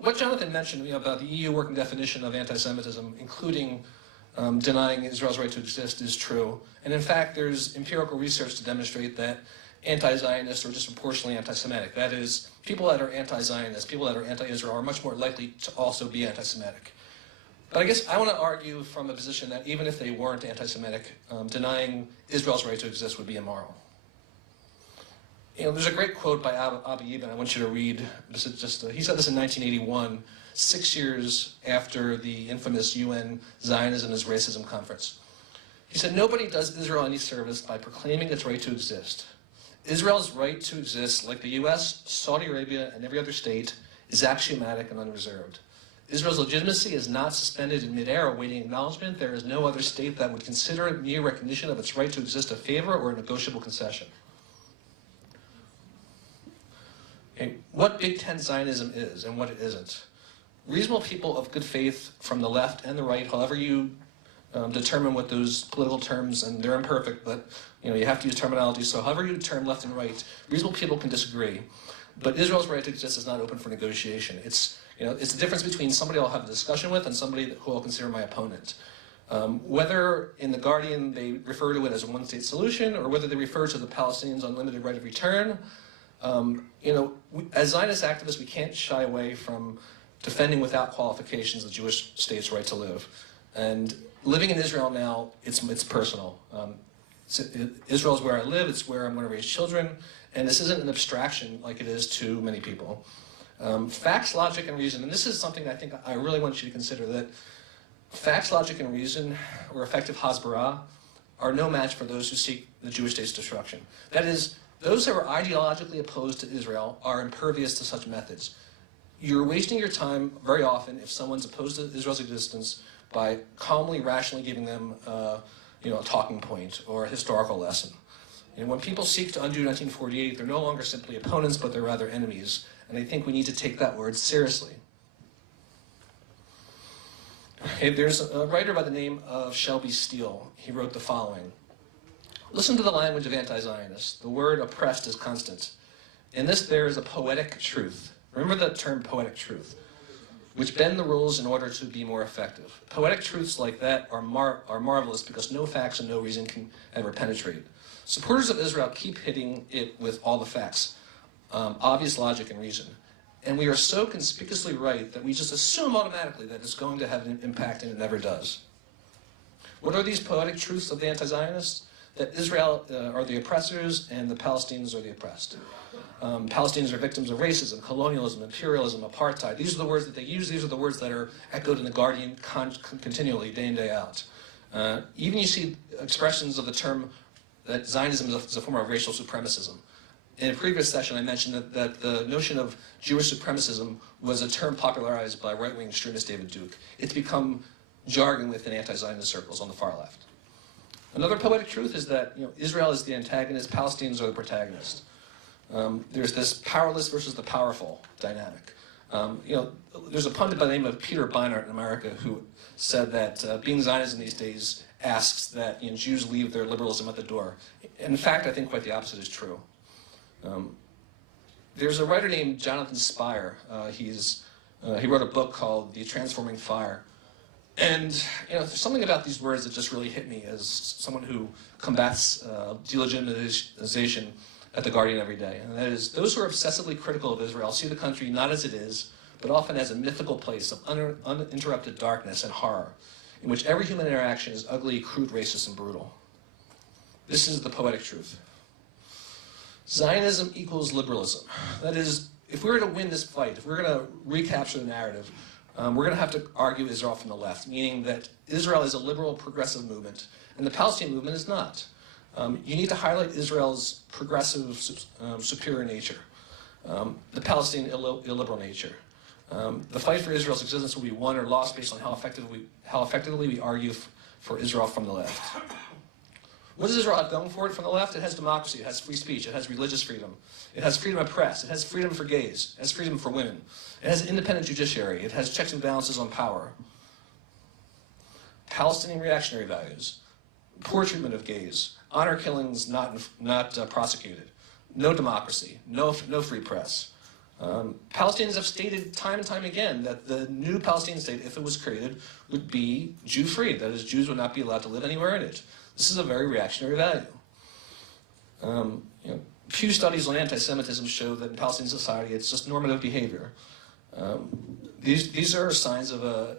What Jonathan mentioned about the EU working definition of anti-Semitism, including denying Israel's right to exist, is true. And in fact, there's empirical research to demonstrate that anti-Zionists are disproportionately anti-Semitic. That is, people that are anti-Zionist, people that are anti-Israel are much more likely to also be anti-Semitic. But I guess I want to argue from a position that even if they weren't anti-Semitic, denying Israel's right to exist would be immoral. There's a great quote by Abba Eban I want you to read. He said this in 1981, 6 years after the infamous UN Zionism is Racism conference. He said, "Nobody does Israel any service by proclaiming its right to exist. Israel's right to exist, like the US, Saudi Arabia, and every other state, is axiomatic and unreserved. Israel's legitimacy is not suspended in midair awaiting acknowledgement. There is no other state that would consider mere recognition of its right to exist a favor or a negotiable concession." Okay. What Big Ten Zionism is and what it isn't. Reasonable people of good faith from the left and the right, however you determine what those political terms, and they're imperfect, but you have to use terminology, so however you term left and right, reasonable people can disagree. But Israel's right to exist is not open for negotiation. It's the difference between somebody I'll have a discussion with and somebody who I'll consider my opponent. Whether in The Guardian they refer to it as a one-state solution, or whether they refer to the Palestinians' unlimited right of return, as Zionist activists, we can't shy away from defending without qualifications the Jewish state's right to live. And living in Israel now, it's personal. Israel is where I live, it's where I'm going to raise children, and this isn't an abstraction like it is to many people. Facts, logic, and reason, and this is something I think I really want you to consider, that facts, logic, and reason, or effective hasbara, are no match for those who seek the Jewish state's destruction. That is, those who are ideologically opposed to Israel are impervious to such methods. You're wasting your time very often if someone's opposed to Israel's existence by calmly, rationally giving them a talking point or a historical lesson. When people seek to undo 1948, they're no longer simply opponents, but they're rather enemies. And I think we need to take that word seriously. Okay, there's a writer by the name of Shelby Steele. He wrote the following. "Listen to the language of anti-Zionists. The word oppressed is constant. In this there is a poetic truth." Remember the term poetic truth, "which bend the rules in order to be more effective." Poetic truths like that are marvelous because no facts and no reason can ever penetrate. Supporters of Israel keep hitting it with all the facts, obvious logic and reason. And we are so conspicuously right that we just assume automatically that it's going to have an impact, and it never does. What are these poetic truths of the anti-Zionists? That Israel are the oppressors and the Palestinians are the oppressed. Palestinians are victims of racism, colonialism, imperialism, apartheid. These are the words that they use. These are the words that are echoed in The Guardian continually, day in, day out. Even you see expressions of the term that Zionism is a form of racial supremacism. In a previous session, I mentioned that the notion of Jewish supremacism was a term popularized by right-wing extremist David Duke. It's become jargon within anti-Zionist circles on the far left. Another poetic truth is that Israel is the antagonist, Palestinians are the protagonist. There's this powerless versus the powerful dynamic. There's a pundit by the name of Peter Beinart in America who said that being Zionist in these days asks that Jews leave their liberalism at the door. In fact, I think quite the opposite is true. There's a writer named Jonathan Spire. He wrote a book called The Transforming Fire. And there's something about these words that just really hit me as someone who combats delegitimization at The Guardian every day. And that is, those who are obsessively critical of Israel see the country not as it is, but often as a mythical place of uninterrupted darkness and horror, in which every human interaction is ugly, crude, racist, and brutal. This is the poetic truth. Zionism equals liberalism. That is, if we were to win this fight, if we're going to recapture the narrative, we're going to have to argue Israel from the left, meaning that Israel is a liberal, progressive movement, and the Palestinian movement is not. You need to highlight Israel's progressive, superior nature, the Palestinian illiberal nature. The fight for Israel's existence will be won or lost based on how effectively we argue for Israel from the left. What does Israel have going for it from the left? It has democracy, it has free speech, it has religious freedom, it has freedom of press, it has freedom for gays, it has freedom for women, it has an independent judiciary, it has checks and balances on power. Palestinian reactionary values, poor treatment of gays, honor killings not prosecuted, no democracy, no free press, Palestinians have stated time and time again that the new Palestinian state, if it was created, would be Jew-free. That is, Jews would not be allowed to live anywhere in it. This is a very reactionary value. Pew studies on anti-Semitism show that in Palestinian society, it's just normative behavior. These are signs of an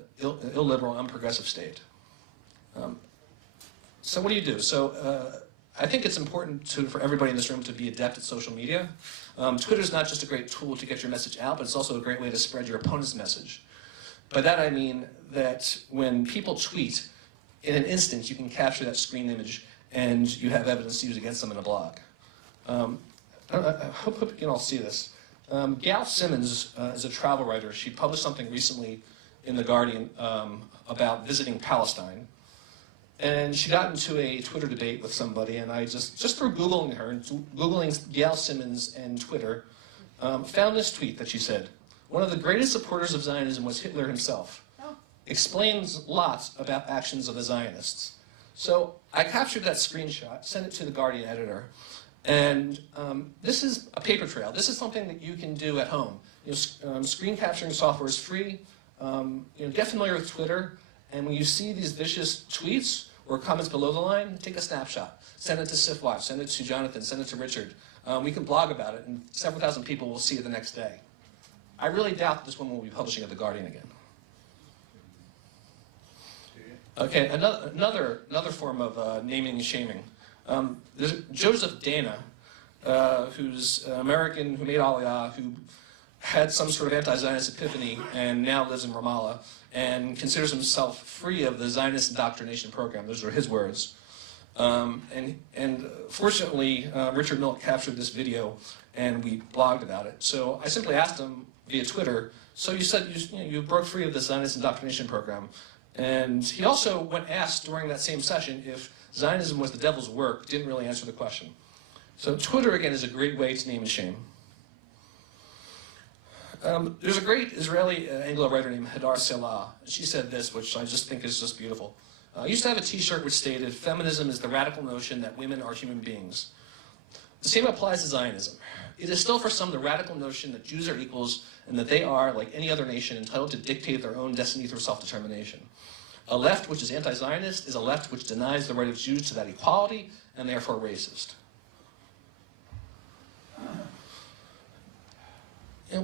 illiberal, unprogressive state. So what do you do? So I think it's important for everybody in this room to be adept at social media. Twitter's not just a great tool to get your message out, but it's also a great way to spread your opponent's message. By that I mean that when people tweet, in an instant you can capture that screen image and you have evidence to use against them in a blog. I hope you can all see this. Gail Simmons is a travel writer. She published something recently in The Guardian about visiting Palestine. And she got into a Twitter debate with somebody, and I just through Googling her, and Googling Gail Simmons and Twitter, found this tweet that she said, "One of the greatest supporters of Zionism was Hitler himself. Explains lots about actions of the Zionists." So I captured that screenshot, sent it to the Guardian editor, and this is a paper trail. This is something that you can do at home. Screen capturing software is free. Get familiar with Twitter, and when you see these vicious tweets or comments below the line, take a snapshot. Send it to SifWatch, send it to Jonathan, send it to Richard. We can blog about it, and several thousand people will see it the next day. I really doubt this one will be publishing at The Guardian again. Okay, another form of naming and shaming. There's Joseph Dana, who's an American who made Aliyah, who had some sort of anti-Zionist epiphany and now lives in Ramallah and considers himself free of the Zionist indoctrination program. Those are his words. And fortunately, Richard Milk captured this video and we blogged about it. So I simply asked him via Twitter, so you said you broke free of the Zionist indoctrination program. And he also, when asked during that same session if Zionism was the devil's work, didn't really answer the question. So Twitter, again, is a great way to name and shame. There's a great Israeli Anglo writer named Hadar Selah. She said this, which I just think is just beautiful. I used to have a t-shirt which stated, "Feminism is the radical notion that women are human beings." The same applies to Zionism. It is still for some the radical notion that Jews are equals and that they are, like any other nation, entitled to dictate their own destiny through self-determination. A left which is anti-Zionist is a left which denies the right of Jews to that equality and therefore racist.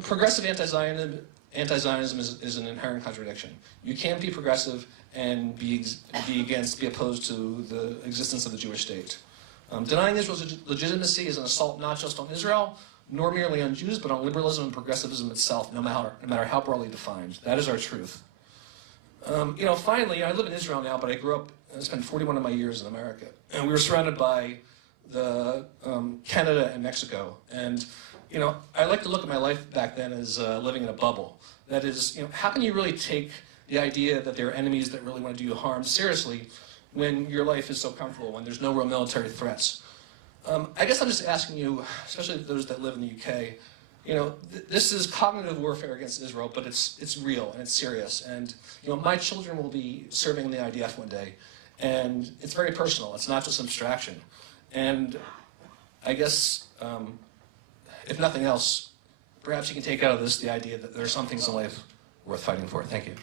Progressive anti-Zionism is an inherent contradiction. You can't be progressive and be opposed to the existence of the Jewish state. Denying Israel's legitimacy is an assault not just on Israel, nor merely on Jews, but on liberalism and progressivism itself, no matter how broadly defined. That is our truth. Finally, I live in Israel now, but I spent 41 of my years in America, and we were surrounded by Canada and Mexico. And I like to look at my life back then as living in a bubble. That is, how can you really take the idea that there are enemies that really want to do you harm seriously when your life is so comfortable, when there's no real military threats? I guess I'm just asking you, especially those that live in the UK, this is cognitive warfare against Israel, but it's real and it's serious. And my children will be serving in the IDF one day, and it's very personal. It's not just abstraction. And I guess, if nothing else, perhaps you can take out of this the idea that there are some things in life worth fighting for. Thank you.